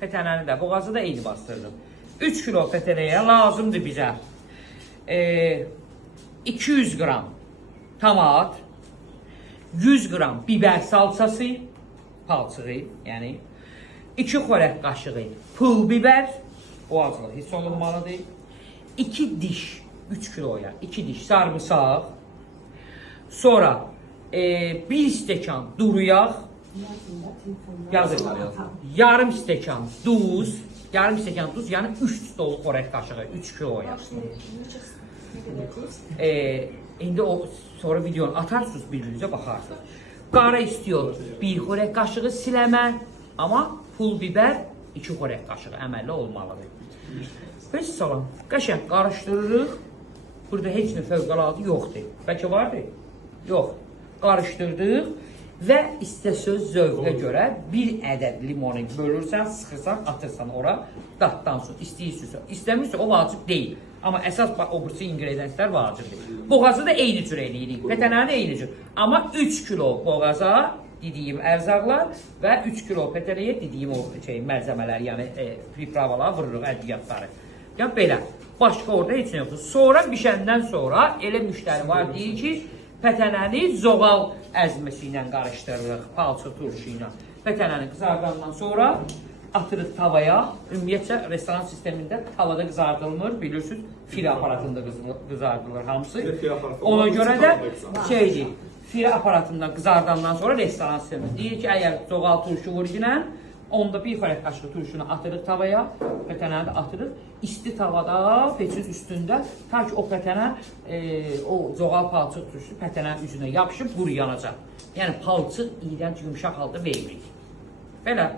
Pətənəni də, boğazı da eyni bastırdım. 3 kilo pətənəyə lazımdır bizə 200 qram tomat, 100 qram biber salçası, palçığı, yəni 2 xörək qaşığı pul biber, o azlıq hiss olunmalıdır. 2 diş, 3 kiloya 2 diş sarımsaq, sonra 1 stəkan duru yağ, yazır, yarım stəkan duz, yəni 3 dolu xörək qaşığı 3 kiloya. İndi o sonra videonu atarsınız, bir-birinizə baxarsınız. Qara istiyor 1 xörək qaşığı siləmə, amma pul biber 2 xörək qaşığı əməlli olmalıdır. Peki salam, qəşəng qarışdırırıq. Burada heç nə fövqəladə yoxdur. Bəlkə vardır? Yox. Qarışdırdıq və istəsöz zövqə görə bir ədəd limonu bölürsən, sıxırsan, atırsan ora, daddan sonra istəyirsən. İstəmirsə o vacib deyil. Amma əsas o birisi ingredientlər vacibdir. Boğazı da eyni cür eləyirik. Pətənəni də eyni cür. Amma 3 kilo boğaza dediyim ərzaqlar və 3 kilo pətənəyə dediyim o məlzəmələr, yəni pripravalar vururuq, ədviyyatları. Yəni belə, başqa orada heç nə yoxdur. Sonra bişəndən sonra elə müştəri var, deyir ki, pətənəni zoğal əzməsi ilə qarışdırırıq, palçı turşu ilə. Pətənəni qızardandan sonra atırıq tavaya. Ümumiyyətcə, restoran sistemində tavada qızardılmır, bilirsiniz, fil aparatında qızardılır hamısı. Ona görə də şeydir, fil aparatında qızardandan sonra restoran sistemində deyir ki, əgər zoğal turşu vurğunən, onda 1 xörək qaşığı turşunu atırıq tavaya, pətənəni də atırıq. İsti tavada, peçin üstündə, ta ki o pətənə, o zoğal palçıq turşu pətənənin üzünə yapışıb, quru yanacaq. Yəni palçıq iyrənc yumuşaq halda vermirik. Belə.